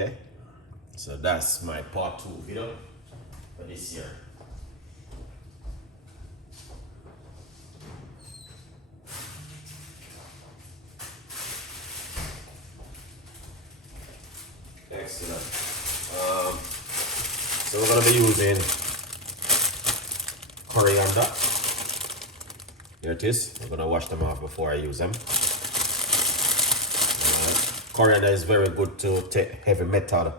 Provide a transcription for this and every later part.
Okay, so that's my part 2 video for this year. Excellent. So we're gonna be using coriander. Here it is. I'm gonna wash them off before I use them. Coriander is very good to take heavy metal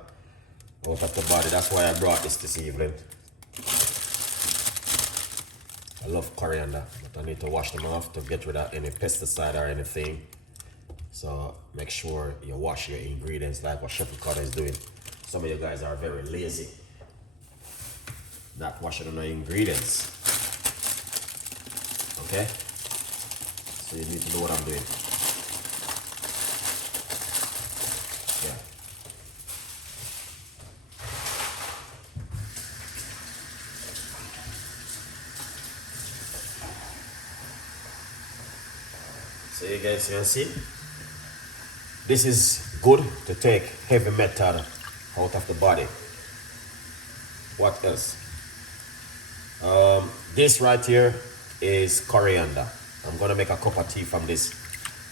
out of the body. That's why I brought this evening. I love coriander, but I need to wash them off to get rid of any pesticide or anything. So make sure you wash your ingredients like what Chef Ricardo is doing. Some of you guys are very lazy, not washing the ingredients. Okay? So you need to know what I'm doing. Yeah. So you guys can see, this is good to take heavy metal out of the body. What else? This right here is coriander. I'm gonna make a cup of tea from this.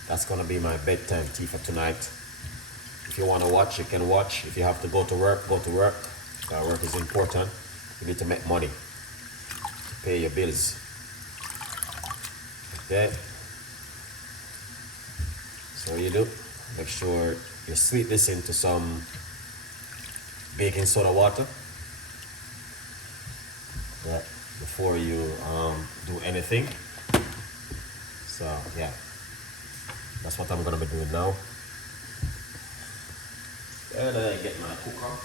That's gonna be my bedtime tea for tonight. If you wanna watch, you can watch. If you have to go to work, go to work. Work is important. You need to make money to pay your bills. Okay? So what you do, make sure you sweep this into some baking soda water. Yeah, before you do anything. So yeah, that's what I'm gonna be doing now. And then I get my cooker.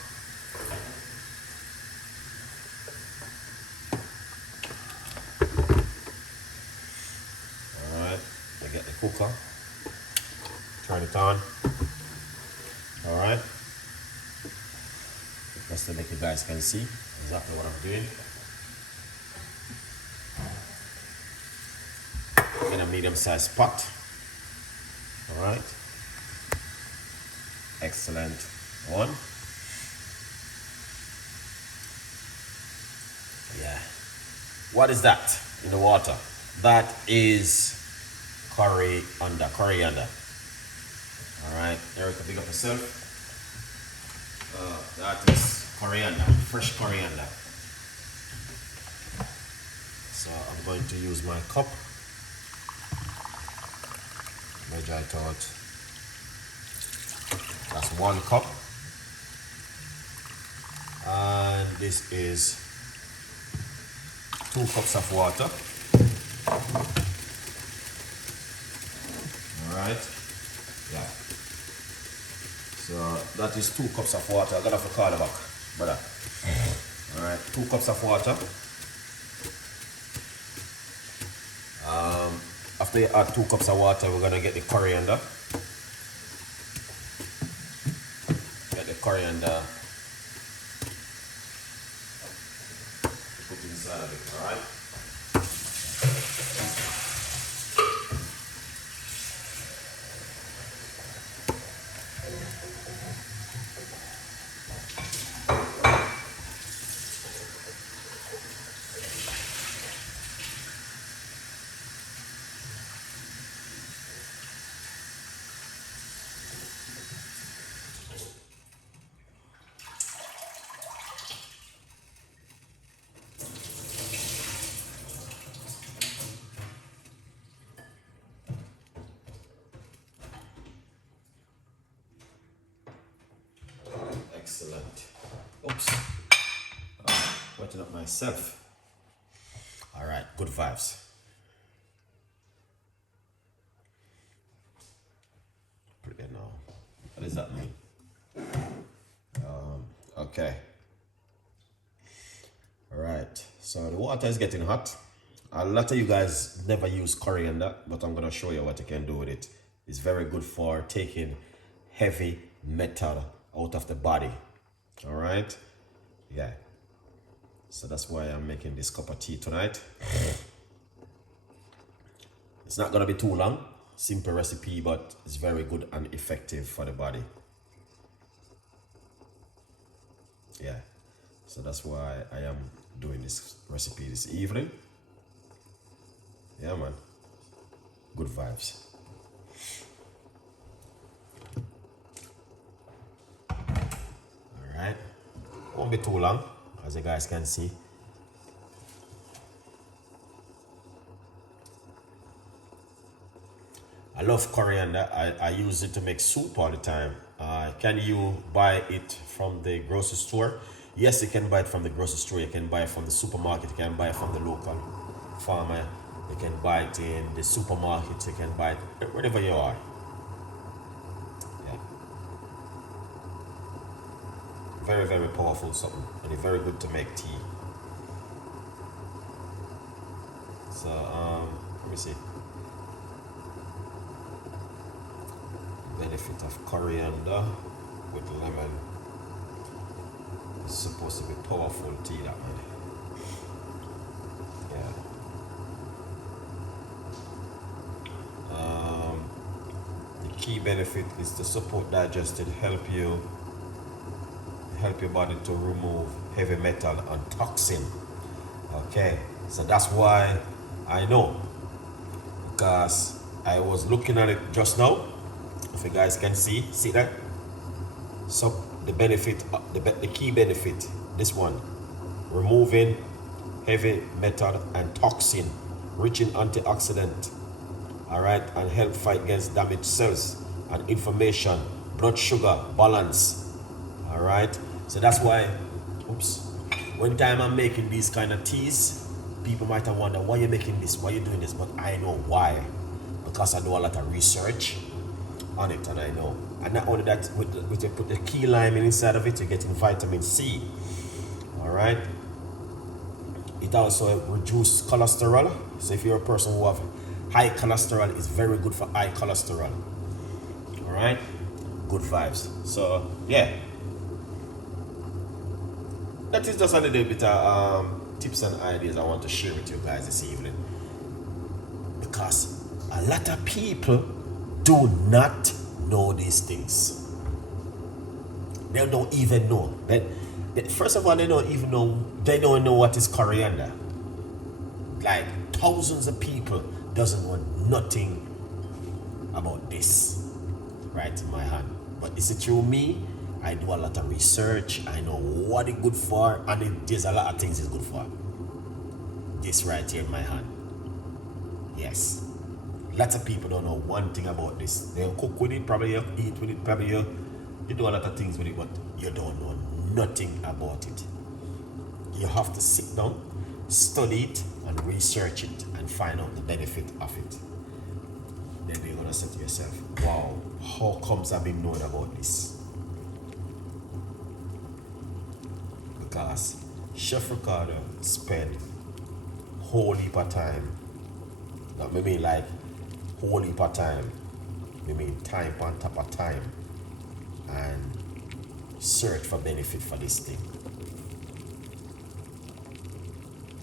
Alright, I get the cooker. Turn it on. Alright. Just so that you guys can see exactly what I'm doing. In a medium-sized pot. Alright. Excellent one. Yeah. What is that in the water? That is coriander. Alright, Erica, big up yourself. That is coriander, fresh coriander. So I'm going to use my cup. Measure it out. That's 1 cup. And this is 2 cups of water. Alright. Yeah. So that is 2 cups of water. I'm gonna have to call it back, brother. Alright, 2 cups of water. After you add 2 cups of water, we're gonna get the coriander. Get the coriander. Put inside of it, alright? Excellent. Oops. Wetting up myself. All right, good vibes. Put it in now. What does that mean? Okay. All right. So the water is getting hot. A lot of you guys never use coriander, but I'm gonna show you what you can do with it. It's very good for taking heavy metal out of the body. All right. Yeah. So that's why I'm making this cup of tea tonight. It's not gonna be too long. Simple recipe, but it's very good and effective for the body. Yeah, so that's why I am doing this recipe this evening. Yeah, man, good vibes. All right, won't be too long, as you guys can see. I love coriander. I use it to make soup all the time. Can you buy it from the grocery store? Yes, you can buy it from the grocery store. You can buy it from the supermarket. You can buy it from the local farmer. You can buy it in the supermarket. You can buy it wherever you are. Yeah. Very, very powerful something. And it's very good to make tea. So, let me see. Benefit of coriander with lemon. It's supposed to be powerful tea, that man. Yeah. The key benefit is to support digestion, help your body to remove heavy metal and toxin. Okay, so that's why I know, because I was looking at it just now. If you guys can see that. So the benefit, the key benefit, this one, removing heavy metal and toxin, rich in antioxidant, all right, and help fight against damaged cells and inflammation, blood sugar balance, all right. So that's why, when time I'm making these kind of teas, people might have wondered, why you're making this, why you're doing this, but I know why, because I do a lot of research on it, and I know. And not only that, with you put the key lime inside of it, you're getting vitamin C. All right. It also reduces cholesterol. So if you're a person who have high cholesterol, it's very good for high cholesterol. All right. Good vibes. So yeah, that is just a little bit of tips and ideas I want to share with you guys this evening, because a lot of people do not know these things. They don't even know. First of all, they don't know what is coriander. Like thousands of people doesn't know nothing about this right in my hand. But is it through me? I do a lot of research. I know what it's good for, and there's a lot of things it's good for. This right here in my hand. Yes. Lots of people don't know one thing about this. They'll cook with it, probably you eat with it, probably you do a lot of things with it, but you don't know nothing about it. You have to sit down, study it, and research it, and find out the benefit of it. Then you're gonna say to yourself, wow, how comes I've been knowing about this? Because Chef Ricardo spent whole heap of time, not maybe like whole heap of time, we mean time on top of time, and search for benefit for this thing.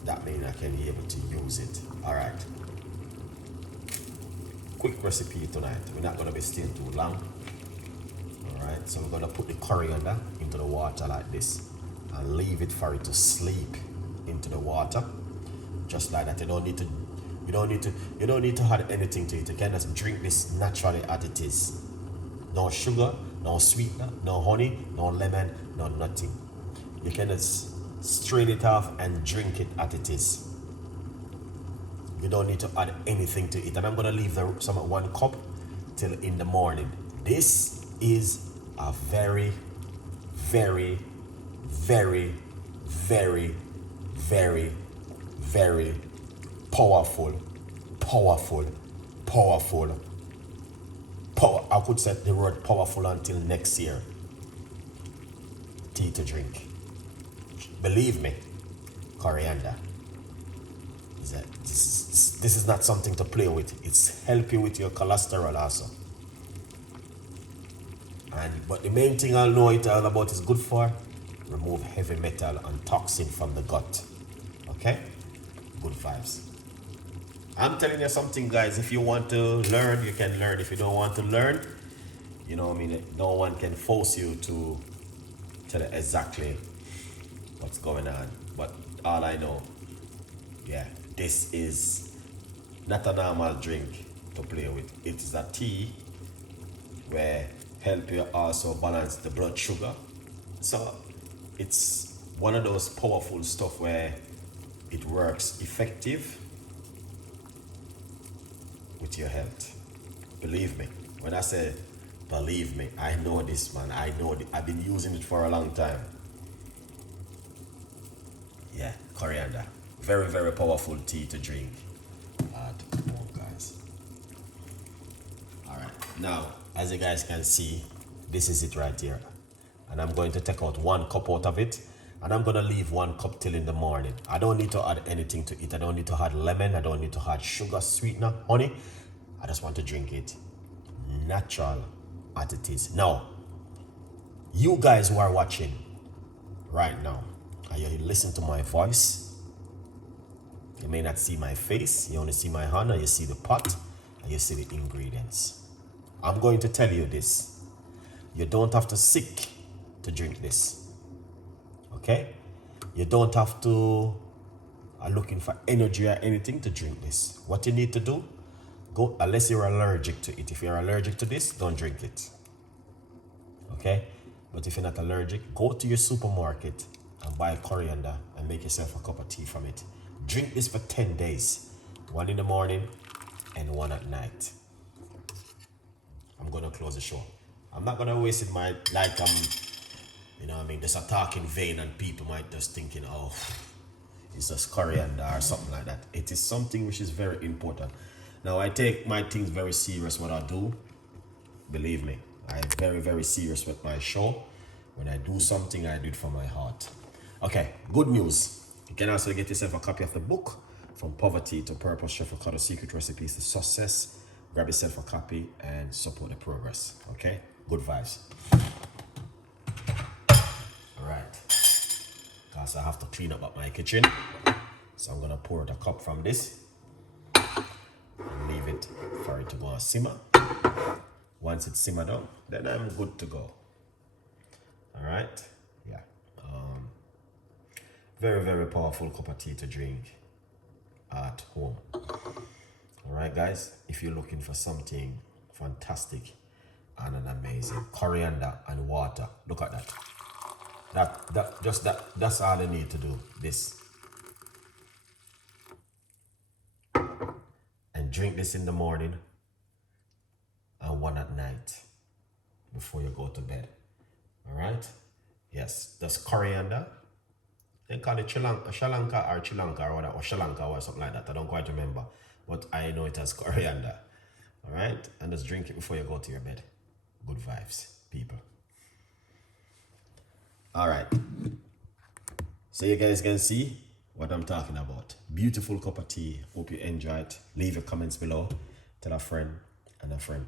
That means I can be able to use it. All right. Quick recipe tonight. We're not going to be staying too long. All right. So we're going to put the coriander into the water like this and leave it for it to sleep into the water, just like that. You don't need to add anything to it. You can just drink this naturally as it is. No sugar, no sweetener, no honey, no lemon, no nothing. You can just strain it off and drink it as it is. You don't need to add anything to it. And I'm gonna leave some at 1 cup till in the morning. This is a very, very, very, very, very, very powerful. I could say the word powerful until next year. Tea to drink. Believe me, coriander. This is not something to play with. It's help you with your cholesterol also. But the main thing I'll know it all about is good for remove heavy metal and toxin from the gut. Okay? Good vibes. I'm telling you something, guys. If you want to learn, you can learn. If you don't want to learn, you know what I mean, no one can force you to tell you exactly what's going on. But all I know, yeah, this is not a normal drink to play with. It is a tea where help you also balance the blood sugar. So it's one of those powerful stuff where it works effective with your health. Believe me. When I say believe me, I know this, man. I know it. I've been using it for a long time. Yeah, coriander. Very, very powerful tea to drink at home, guys. All right. Now, as you guys can see, this is it right here. And I'm going to take out 1 cup out of it. And I'm going to leave 1 cup till in the morning. I don't need to add anything to it. I don't need to add lemon. I don't need to add sugar, sweetener, honey. I just want to drink it natural as it is. Now, you guys who are watching right now, and you listen to my voice, you may not see my face. You only see my hand, and you see the pot, and you see the ingredients. I'm going to tell you this. You don't have to sick to drink this. Okay? You don't have to are looking for energy or anything to drink this. What you need to do, go, unless you're allergic to it. If you're allergic to this, don't drink it. Okay? But if you're not allergic, go to your supermarket and buy coriander and make yourself a cup of tea from it. Drink this for 10 days. 1 in the morning and 1 at night. I'm gonna close the show. I'm not gonna waste it like you know what I mean, just a talking vein and people might just thinking, oh, it's just coriander or something like that. It is something which is very important. Now, I take my things very serious, what I do. Believe me, I'm very, very serious with my show. When I do something, I do it from my heart. Okay, good news. You can also get yourself a copy of the book, From Poverty to Purpose, Chef Ricardo's Secret Recipes to Success. Grab yourself a copy and support the progress. Okay, good vibes. All right, because I have to clean up my kitchen. So I'm gonna pour out a cup from this and leave it for it to go and simmer. Once it's simmered down, then I'm good to go. All right, yeah. Very, very powerful cup of tea to drink at home. All right, guys, if you're looking for something fantastic and an amazing, coriander and water, look at that. That's all you need to do, this. And drink this in the morning and 1 at night before you go to bed. All right? Yes, that's coriander. They call it Sri Lanka or something like that. I don't quite remember, but I know it as coriander. All right? And just drink it before you go to your bed. Good vibes, people. All right. So you guys can see what I'm talking about. Beautiful cup of tea. Hope you enjoy it. Leave your comments below. Tell a friend and a friend.